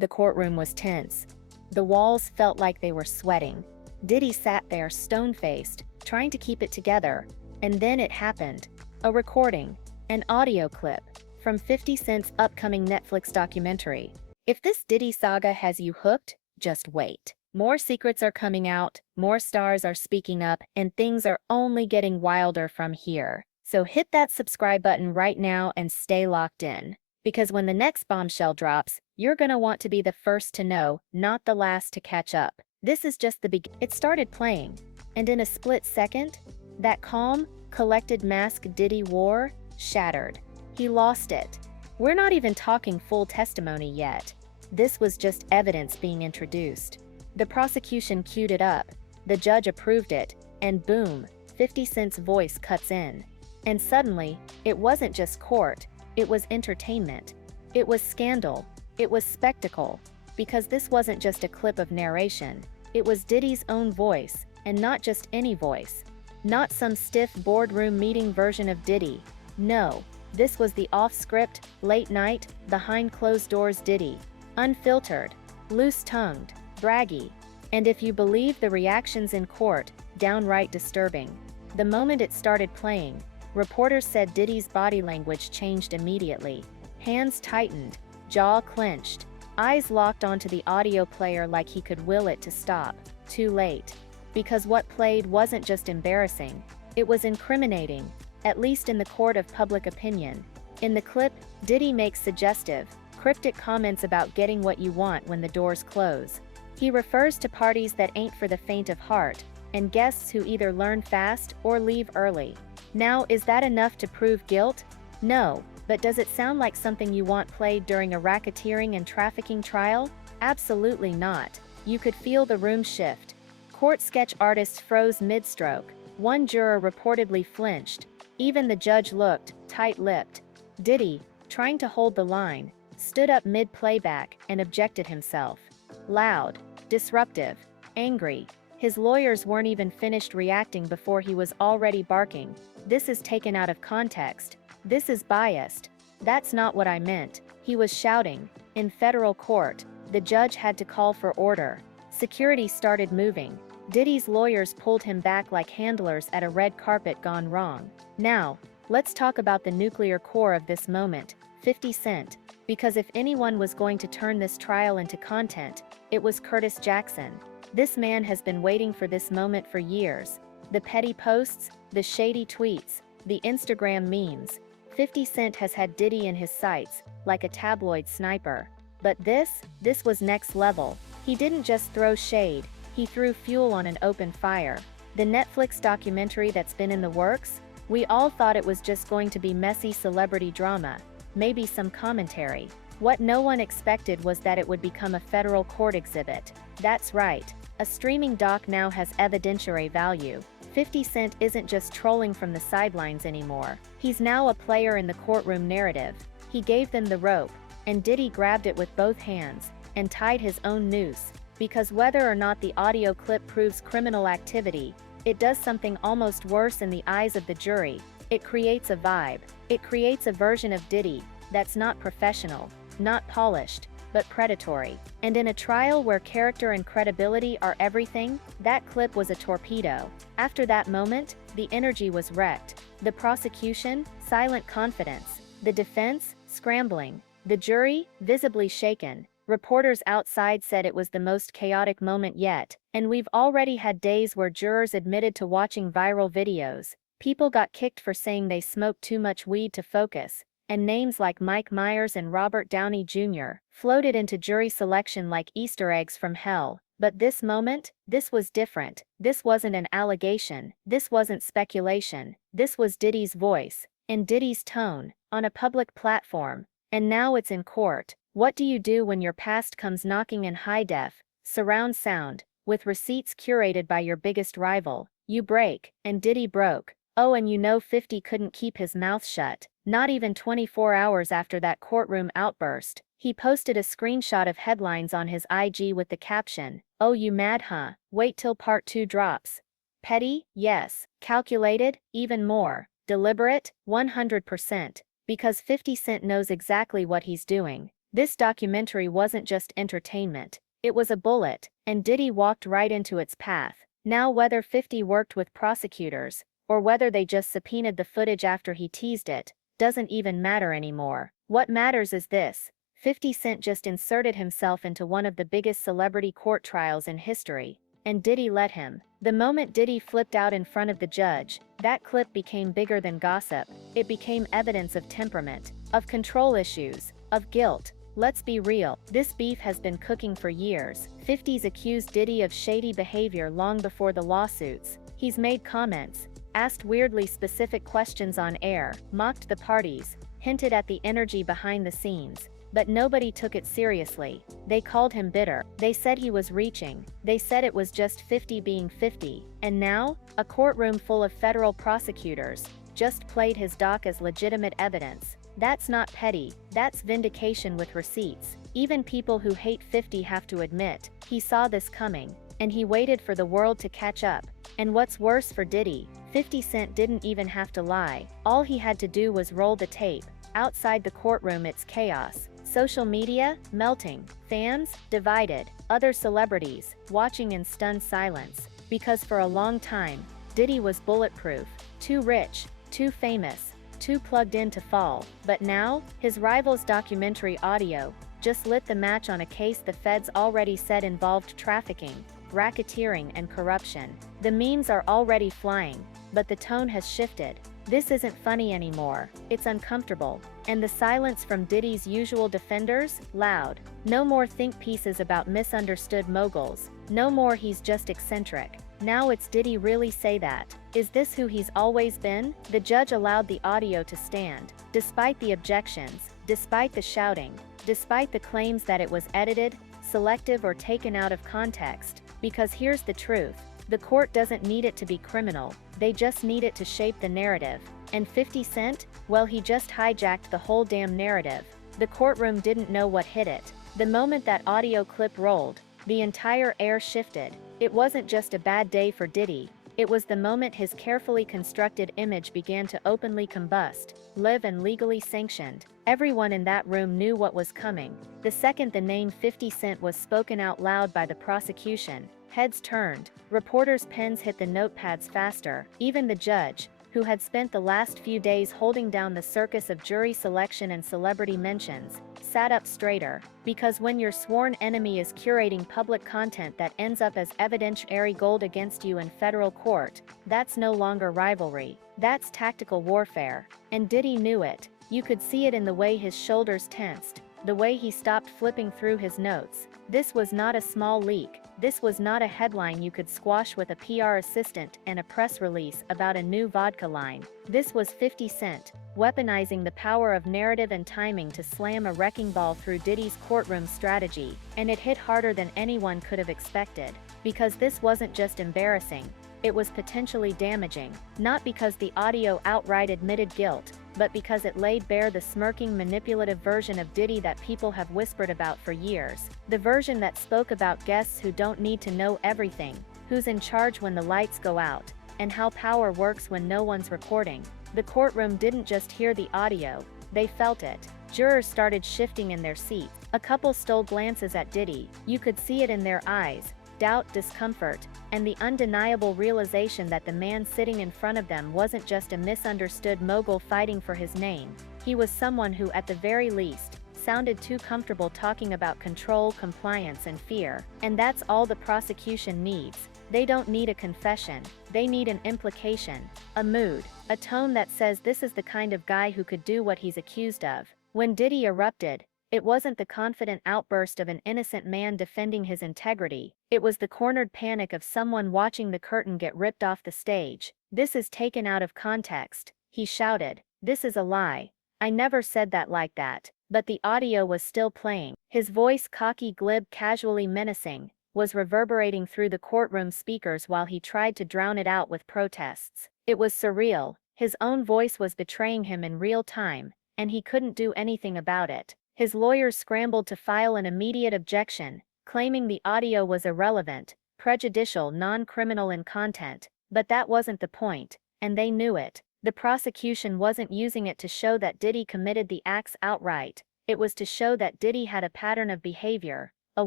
The courtroom was tense. The walls felt like they were sweating. Diddy sat there stone-faced, trying to keep it together. And then it happened. A recording. An audio clip. From 50 Cent's upcoming Netflix documentary. If this Diddy saga has you hooked, just wait. More secrets are coming out, more stars are speaking up, and things are only getting wilder from here. So hit that subscribe button right now and stay locked in. Because when the next bombshell drops, you're gonna want to be the first to know, not the last to catch up. This is just the beginning. It started playing, and in a split second, that calm, collected mask Diddy wore shattered. He lost it. We're not even talking full testimony yet. This was just evidence being introduced. The prosecution queued it up, the judge approved it, and boom, 50 Cent's voice cuts in. And suddenly, it wasn't just court, it was entertainment. It was scandal. It was spectacle. Because this wasn't just a clip of narration, it was Diddy's own voice, and not just any voice. Not some stiff boardroom meeting version of Diddy. No, this was the off-script, late-night, behind-closed-doors Diddy. Unfiltered, loose-tongued, braggy. And if you believe the reactions in court, downright disturbing. The moment it started playing, reporters said Diddy's body language changed immediately. Hands tightened, jaw clenched, eyes locked onto the audio player like he could will it to stop. Too late. Because what played wasn't just embarrassing, it was incriminating, at least in the court of public opinion. In the clip, Diddy makes suggestive, cryptic comments about getting what you want when the doors close. He refers to parties that ain't for the faint of heart, and guests who either learn fast or leave early. Now, is that enough to prove guilt? No, but does it sound like something you want played during a racketeering and trafficking trial? Absolutely not. You could feel the room shift. Court sketch artists froze mid-stroke. One juror reportedly flinched. Even the judge looked tight-lipped. Diddy, trying to hold the line, stood up mid-playback and objected himself. Loud, disruptive, angry. His lawyers weren't even finished reacting before he was already barking. This is taken out of context. This is biased. That's not what I meant. He was shouting. In federal court, the judge had to call for order. Security started moving. Diddy's lawyers pulled him back like handlers at a red carpet gone wrong. Now, let's talk about the nuclear core of this moment, 50 Cent. Because if anyone was going to turn this trial into content, it was Curtis Jackson. This man has been waiting for this moment for years. The petty posts, the shady tweets, the Instagram memes. 50 Cent has had Diddy in his sights, like a tabloid sniper. But this was next level. He didn't just throw shade, he threw fuel on an open fire. The Netflix documentary that's been in the works? We all thought it was just going to be messy celebrity drama, maybe some commentary. What no one expected was that it would become a federal court exhibit. That's right, a streaming doc now has evidentiary value. 50 Cent isn't just trolling from the sidelines anymore. He's now a player in the courtroom narrative. He gave them the rope, and Diddy grabbed it with both hands, and tied his own noose. Because whether or not the audio clip proves criminal activity, it does something almost worse in the eyes of the jury. It creates a vibe. It creates a version of Diddy that's not professional, not polished, but predatory. And in a trial where character and credibility are everything, that clip was a torpedo. After that moment, the energy was wrecked. The prosecution, silent confidence. The defense, scrambling. The jury, visibly shaken. Reporters outside said it was the most chaotic moment yet, and we've already had days where jurors admitted to watching viral videos. People got kicked for saying they smoked too much weed to focus, and names like Mike Myers and Robert Downey Jr. floated into jury selection like Easter eggs from hell. But this moment, this was different. This wasn't an allegation. This wasn't speculation. This was Diddy's voice, in Diddy's tone, on a public platform. And now it's in court. What do you do when your past comes knocking in high def, surround sound, with receipts curated by your biggest rival? You break, and Diddy broke. Oh, and you know 50 couldn't keep his mouth shut. Not even 24 hours after that courtroom outburst. He posted a screenshot of headlines on his IG with the caption, "Oh, you mad, huh? Wait till part 2 drops." Petty? Yes. Calculated? Even more. Deliberate? 100%. Because 50 Cent knows exactly what he's doing. This documentary wasn't just entertainment, it was a bullet, and Diddy walked right into its path. Now whether 50 worked with prosecutors, or whether they just subpoenaed the footage after he teased it, doesn't even matter anymore. What matters is this: 50 Cent just inserted himself into one of the biggest celebrity court trials in history, and Diddy let him. The moment Diddy flipped out in front of the judge, that clip became bigger than gossip. It became evidence of temperament, of control issues, of guilt. Let's be real, this beef has been cooking for years. 50's accused Diddy of shady behavior long before the lawsuits. He's made comments, asked weirdly specific questions on air, mocked the parties, hinted at the energy behind the scenes. But nobody took it seriously. They called him bitter. They said he was reaching. They said it was just 50 being 50. And now, a courtroom full of federal prosecutors just played his doc as legitimate evidence. That's not petty, that's vindication with receipts. Even people who hate 50 have to admit, he saw this coming, and he waited for the world to catch up. And what's worse for Diddy, 50 Cent didn't even have to lie. All he had to do was roll the tape. Outside the courtroom it's chaos. Social media, melting. Fans, divided. Other celebrities, watching in stunned silence. Because for a long time, Diddy was bulletproof. Too rich, too famous, too plugged in to fall. But now, his rival's documentary audio just lit the match on a case the feds already said involved trafficking, racketeering and corruption. The memes are already flying, but the tone has shifted. This isn't funny anymore, it's uncomfortable. And the silence from Diddy's usual defenders? Loud. No more think pieces about misunderstood moguls. No more he's just eccentric. Now it's did he really say that? Is this who he's always been? The judge allowed the audio to stand, despite the objections, despite the shouting, despite the claims that it was edited, selective or taken out of context. Because here's the truth. The court doesn't need it to be criminal, they just need it to shape the narrative. And 50 Cent? Well, he just hijacked the whole damn narrative. The courtroom didn't know what hit it. The moment that audio clip rolled, the entire air shifted. It wasn't just a bad day for Diddy, it was the moment his carefully constructed image began to openly combust, live and legally sanctioned. Everyone in that room knew what was coming. The second the name 50 Cent was spoken out loud by the prosecution, heads turned, reporters' pens hit the notepads faster. Even the judge, who had spent the last few days holding down the circus of jury selection and celebrity mentions, sat up straighter. Because when your sworn enemy is curating public content that ends up as evidentiary gold against you in federal court, that's no longer rivalry, that's tactical warfare. And Diddy knew it. You could see it in the way his shoulders tensed, the way he stopped flipping through his notes. This was not a small leak. This was not a headline you could squash with a PR assistant and a press release about a new vodka line. This was 50 Cent, weaponizing the power of narrative and timing to slam a wrecking ball through Diddy's courtroom strategy, and it hit harder than anyone could have expected. Because this wasn't just embarrassing, it was potentially damaging. Not because the audio outright admitted guilt, but because it laid bare the smirking, manipulative version of Diddy that people have whispered about for years. The version that spoke about guests who don't need to know everything, who's in charge when the lights go out, and how power works when no one's recording. The courtroom didn't just hear the audio, they felt it. Jurors started shifting in their seats. A couple stole glances at Diddy. You could see it in their eyes. Doubt, discomfort, and the undeniable realization that the man sitting in front of them wasn't just a misunderstood mogul fighting for his name. He was someone who, at the very least, sounded too comfortable talking about control, compliance, and fear. And that's all the prosecution needs. They don't need a confession, they need an implication, a mood, a tone that says this is the kind of guy who could do what he's accused of. When Diddy erupted, it wasn't the confident outburst of an innocent man defending his integrity, it was the cornered panic of someone watching the curtain get ripped off the stage. This is taken out of context, he shouted. This is a lie. I never said that like that. But the audio was still playing. His voice, cocky, glib, casually menacing, was reverberating through the courtroom speakers while he tried to drown it out with protests. It was surreal. His own voice was betraying him in real time, and he couldn't do anything about it. His lawyers scrambled to file an immediate objection, claiming the audio was irrelevant, prejudicial, non-criminal in content. But that wasn't the point, and they knew it. The prosecution wasn't using it to show that Diddy committed the acts outright. It was to show that Diddy had a pattern of behavior, a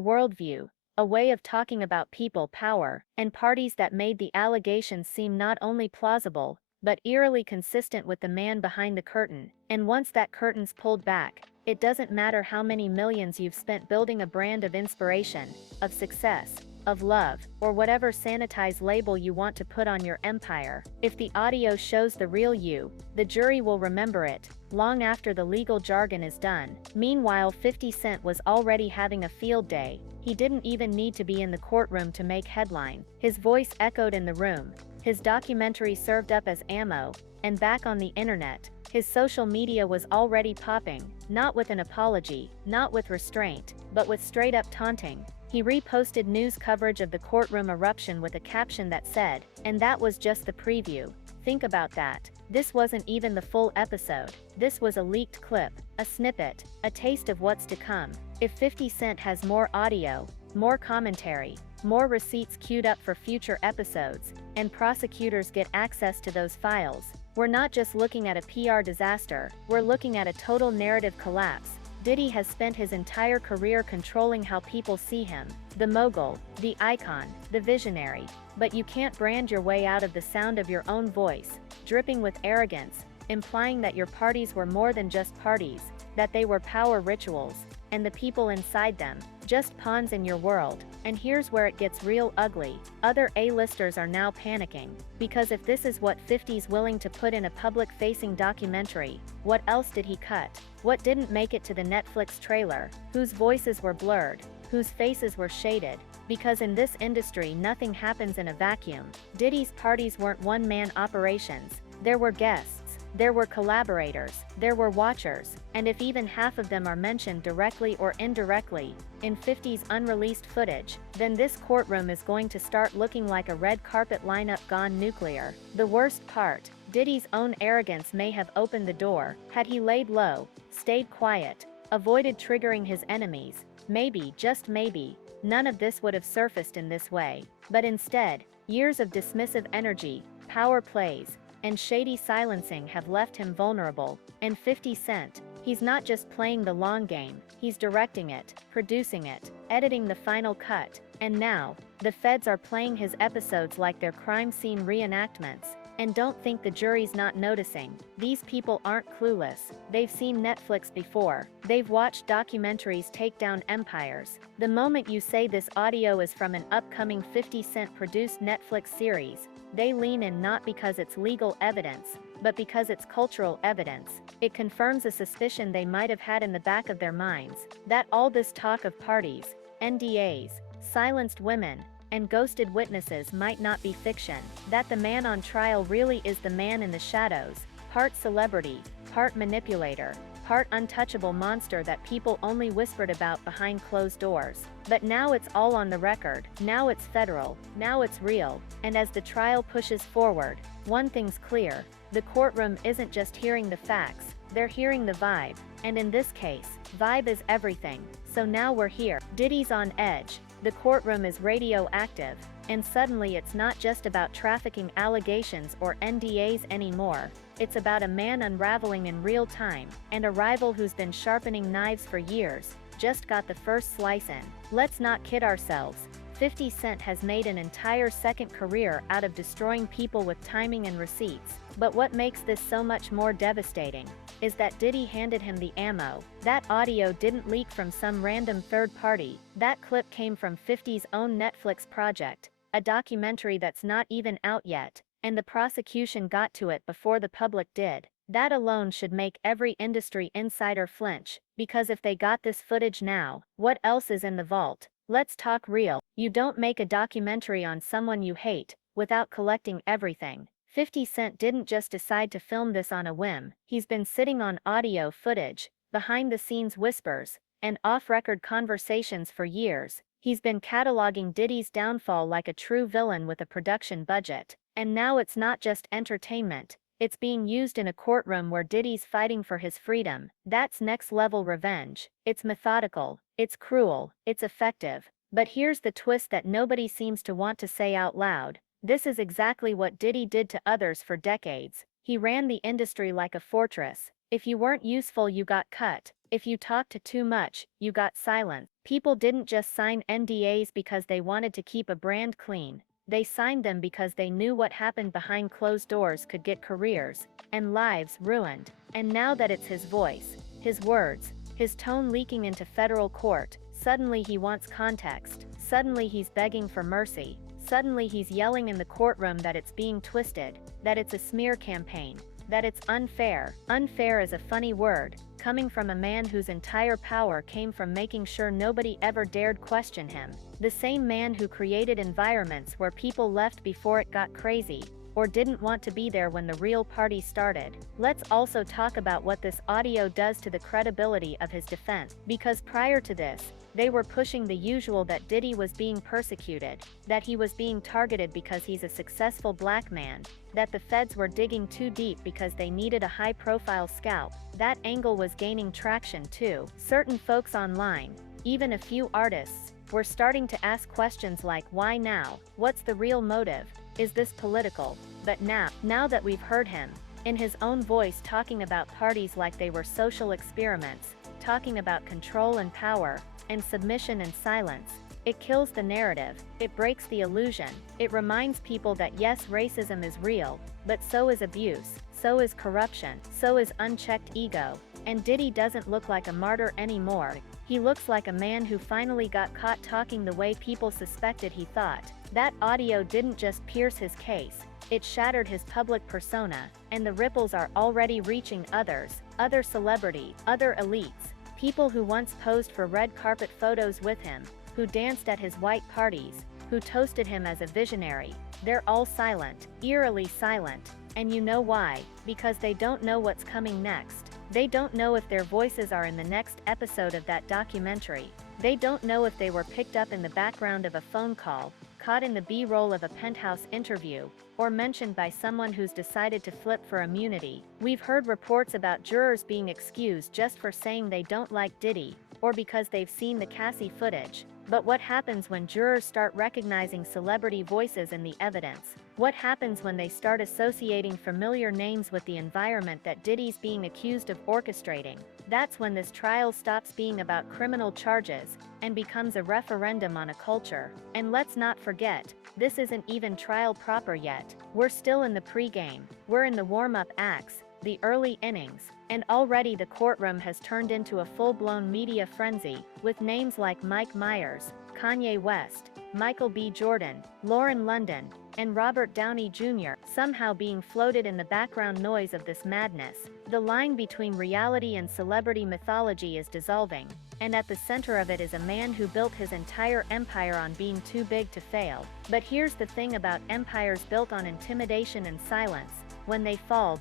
worldview, a way of talking about people, power, and parties that made the allegations seem not only plausible, but eerily consistent with the man behind the curtain. And once that curtain's pulled back, it doesn't matter how many millions you've spent building a brand of inspiration, of success, of love, or whatever sanitized label you want to put on your empire. If the audio shows the real you, the jury will remember it, long after the legal jargon is done. Meanwhile, 50 Cent was already having a field day. He didn't even need to be in the courtroom to make headline. His voice echoed in the room, his documentary served up as ammo, and back on the internet, his social media was already popping, not with an apology, not with restraint, but with straight-up taunting. He reposted news coverage of the courtroom eruption with a caption that said, "And that was just the preview." Think about that. This wasn't even the full episode. This was a leaked clip, a snippet, a taste of what's to come. If 50 Cent has more audio, more commentary, more receipts queued up for future episodes, and prosecutors get access to those files, we're not just looking at a PR disaster, we're looking at a total narrative collapse. Diddy has spent his entire career controlling how people see him, the mogul, the icon, the visionary. But you can't brand your way out of the sound of your own voice, dripping with arrogance, implying that your parties were more than just parties, that they were power rituals, and the people inside them, just pawns in your world. And here's where it gets real ugly. Other A-listers are now panicking, because if this is what 50's willing to put in a public-facing documentary, what else did he cut? What didn't make it to the Netflix trailer? Whose voices were blurred? Whose faces were shaded? Because in this industry nothing happens in a vacuum. Diddy's parties weren't one-man operations. There were guests, there were collaborators, there were watchers, and if even half of them are mentioned directly or indirectly in 50's unreleased footage, then this courtroom is going to start looking like a red carpet lineup gone nuclear. The worst part, Diddy's own arrogance may have opened the door. Had he laid low, stayed quiet, avoided triggering his enemies, maybe, just maybe, none of this would have surfaced in this way. But instead, years of dismissive energy, power plays, and shady silencing have left him vulnerable. And 50 Cent, he's not just playing the long game, he's directing it, producing it, editing the final cut. And now, the feds are playing his episodes like they're crime scene reenactments. And don't think the jury's not noticing. These people aren't clueless. They've seen Netflix before. They've watched documentaries take down empires. The moment you say this audio is from an upcoming 50 Cent produced Netflix series, they lean in not because it's legal evidence, but because it's cultural evidence. It confirms a suspicion they might have had in the back of their minds, that all this talk of parties, NDAs, silenced women, and ghosted witnesses might not be fiction, that the man on trial really is the man in the shadows, part celebrity, part manipulator, part untouchable monster that people only whispered about behind closed doors. But now it's all on the record, now it's federal, now it's real, and as the trial pushes forward, one thing's clear, the courtroom isn't just hearing the facts, they're hearing the vibe, and in this case, vibe is everything. So now we're here. Diddy's on edge, the courtroom is radioactive, and suddenly it's not just about trafficking allegations or NDAs anymore. It's about a man unraveling in real time, and a rival who's been sharpening knives for years, just got the first slice in. Let's not kid ourselves. 50 Cent has made an entire second career out of destroying people with timing and receipts. But what makes this so much more devastating is that Diddy handed him the ammo. That audio didn't leak from some random third party. That clip came from 50's own Netflix project, a documentary that's not even out yet, and the prosecution got to it before the public did. That alone should make every industry insider flinch, because if they got this footage now, what else is in the vault? Let's talk real. You don't make a documentary on someone you hate without collecting everything. 50 Cent didn't just decide to film this on a whim. He's been sitting on audio footage, behind-the-scenes whispers, and off-record conversations for years. He's been cataloging Diddy's downfall like a true villain with a production budget. And now it's not just entertainment. It's being used in a courtroom where Diddy's fighting for his freedom. That's next-level revenge. It's methodical, it's cruel, it's effective. But here's the twist that nobody seems to want to say out loud. This is exactly what Diddy did to others for decades. He ran the industry like a fortress. If you weren't useful, you got cut. If you talked too much, you got silence. People didn't just sign NDAs because they wanted to keep a brand clean. They signed them because they knew what happened behind closed doors could get careers and lives ruined. And now that it's his voice, his words, his tone leaking into federal court, suddenly he wants context. Suddenly he's begging for mercy. Suddenly he's yelling in the courtroom that it's being twisted, that it's a smear campaign, that it's unfair. Unfair is a funny word, coming from a man whose entire power came from making sure nobody ever dared question him. The same man who created environments where people left before it got crazy, or didn't want to be there when the real party started. Let's also talk about what this audio does to the credibility of his defense, because prior to this, they were pushing the usual that Diddy was being persecuted, that he was being targeted because he's a successful black man, that the feds were digging too deep because they needed a high-profile scalp. That angle was gaining traction too. Certain folks online, even a few artists, were starting to ask questions like, why now? What's the real motive? Is this political? But now that we've heard him, in his own voice talking about parties like they were social experiments, talking about control and power, and submission and silence, it kills the narrative, it breaks the illusion, it reminds people that yes, racism is real, but so is abuse, so is corruption, so is unchecked ego, and Diddy doesn't look like a martyr anymore. He looks like a man who finally got caught talking the way people suspected he thought. That audio didn't just pierce his case, it shattered his public persona, and the ripples are already reaching others, other celebrities, other elites, people who once posed for red carpet photos with him, who danced at his white parties, who toasted him as a visionary. They're all silent, eerily silent, and you know why? Because they don't know what's coming next. They don't know if their voices are in the next episode of that documentary. They don't know if they were picked up in the background of a phone call, caught in the B-roll of a penthouse interview, or mentioned by someone who's decided to flip for immunity. We've heard reports about jurors being excused just for saying they don't like Diddy, or because they've seen the Cassie footage. But what happens when jurors start recognizing celebrity voices in the evidence? What happens when they start associating familiar names with the environment that Diddy's being accused of orchestrating? That's when this trial stops being about criminal charges and becomes a referendum on a culture. And let's not forget, this isn't even trial proper yet. We're still in the pre-game. We're in the warm-up acts, the early innings, and already the courtroom has turned into a full-blown media frenzy, with names like Mike Myers, Kanye West, Michael B. Jordan, Lauren London, and Robert Downey Jr. somehow being floated in the background noise of this madness. The line between reality and celebrity mythology is dissolving, and at the center of it is a man who built his entire empire on being too big to fail. But here's the thing about empires built on intimidation and silence: when they fall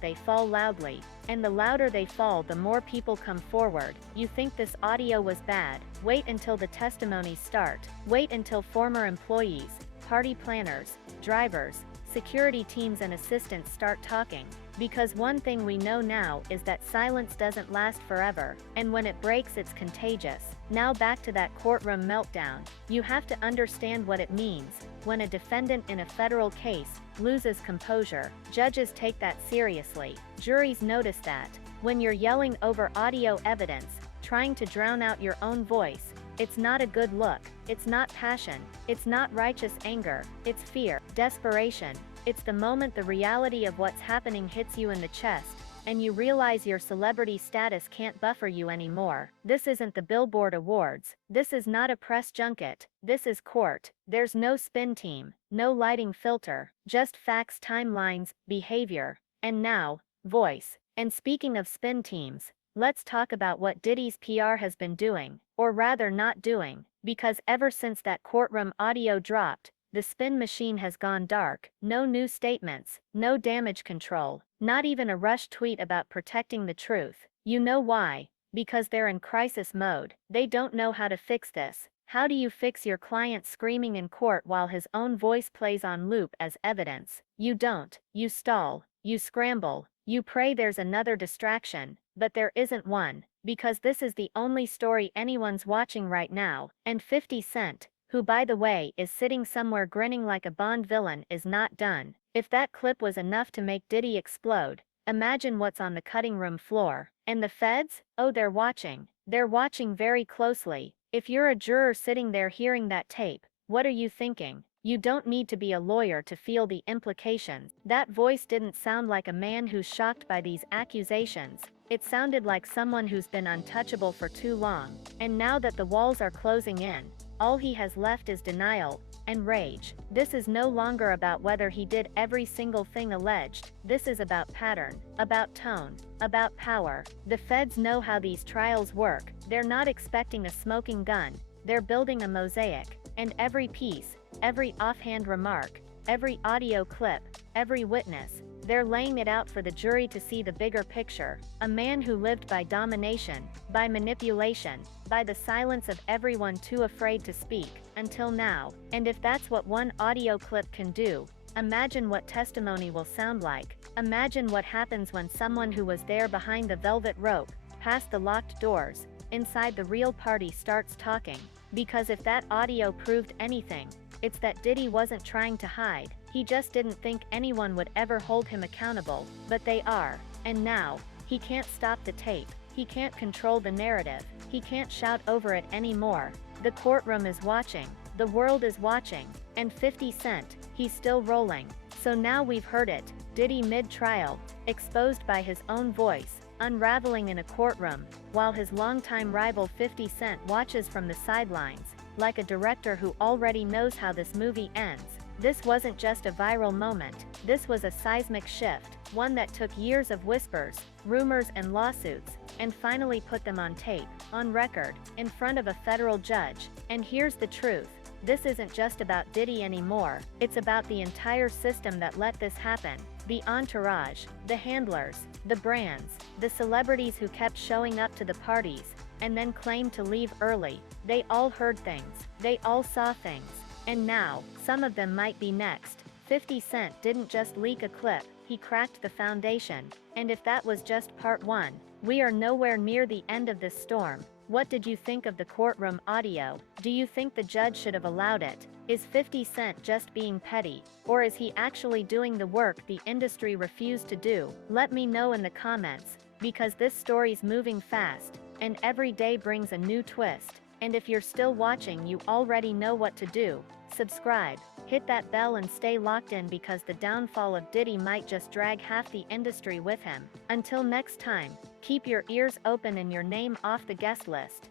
loudly. And the louder they fall, the more people come forward. You think this audio was bad? Wait until the testimonies start. Wait until former employees, party planners, drivers, security teams and assistants start talking. Because one thing we know now is that silence doesn't last forever, and when it breaks, it's contagious. Now back to that courtroom meltdown. You have to understand what it means when a defendant in a federal case loses composure. Judges take that seriously. Juries notice that. When you're yelling over audio evidence, trying to drown out your own voice, it's not a good look. It's not passion. It's not righteous anger. It's fear, desperation. It's the moment the reality of what's happening hits you in the chest, and you realize your celebrity status can't buffer you anymore. This isn't the Billboard Awards. This is not a press junket. This is court. There's no spin team, no lighting filter, just facts, timelines, behavior, and now, voice. And speaking of spin teams, let's talk about what Diddy's PR has been doing, or rather not doing, because ever since that courtroom audio dropped, the spin machine has gone dark. No new statements, no damage control, not even a rushed tweet about protecting the truth. You know why? Because they're in crisis mode. They don't know how to fix this. How do you fix your client screaming in court while his own voice plays on loop as evidence? You don't. You stall. You scramble. You pray there's another distraction, but there isn't one, because this is the only story anyone's watching right now, and 50 Cent, who by the way is sitting somewhere grinning like a Bond villain, is not done. If that clip was enough to make Diddy explode, imagine what's on the cutting room floor. And the feds? Oh, they're watching. They're watching very closely. If you're a juror sitting there hearing that tape, what are you thinking? You don't need to be a lawyer to feel the implications. That voice didn't sound like a man who's shocked by these accusations. It sounded like someone who's been untouchable for too long, and now that the walls are closing in, all he has left is denial and rage. This is no longer about whether he did every single thing alleged. This is about pattern, about tone, about power. The feds know how these trials work. They're not expecting a smoking gun. They're building a mosaic, and every piece, every offhand remark, every audio clip, every witness, they're laying it out for the jury to see the bigger picture. A man who lived by domination, by manipulation, by the silence of everyone too afraid to speak, until now. And if that's what one audio clip can do, imagine what testimony will sound like. Imagine what happens when someone who was there behind the velvet rope, past the locked doors, inside the real party starts talking. Because if that audio proved anything, it's that Diddy wasn't trying to hide. He just didn't think anyone would ever hold him accountable, but they are. And now, he can't stop the tape. He can't control the narrative. He can't shout over it anymore. The courtroom is watching. The world is watching. And 50 Cent, he's still rolling. So now we've heard it. Diddy mid-trial, exposed by his own voice, unraveling in a courtroom, while his longtime rival 50 Cent watches from the sidelines, like a director who already knows how this movie ends. This wasn't just a viral moment, this was a seismic shift, one that took years of whispers, rumors and lawsuits, and finally put them on tape, on record, in front of a federal judge. And here's the truth. This isn't just about Diddy anymore, it's about the entire system that let this happen. The entourage, the handlers, the brands, the celebrities who kept showing up to the parties, and then claimed to leave early. They all heard things, they all saw things. And now, some of them might be next. 50 Cent didn't just leak a clip, he cracked the foundation. And if that was just part one, we are nowhere near the end of this storm. What did you think of the courtroom audio? Do you think the judge should have allowed it? Is 50 Cent just being petty? Or is he actually doing the work the industry refused to do? Let me know in the comments, because this story's moving fast, and every day brings a new twist. And if you're still watching, you already know what to do. Subscribe, hit that bell and stay locked in, because the downfall of Diddy might just drag half the industry with him. Until next time, keep your ears open and your name off the guest list.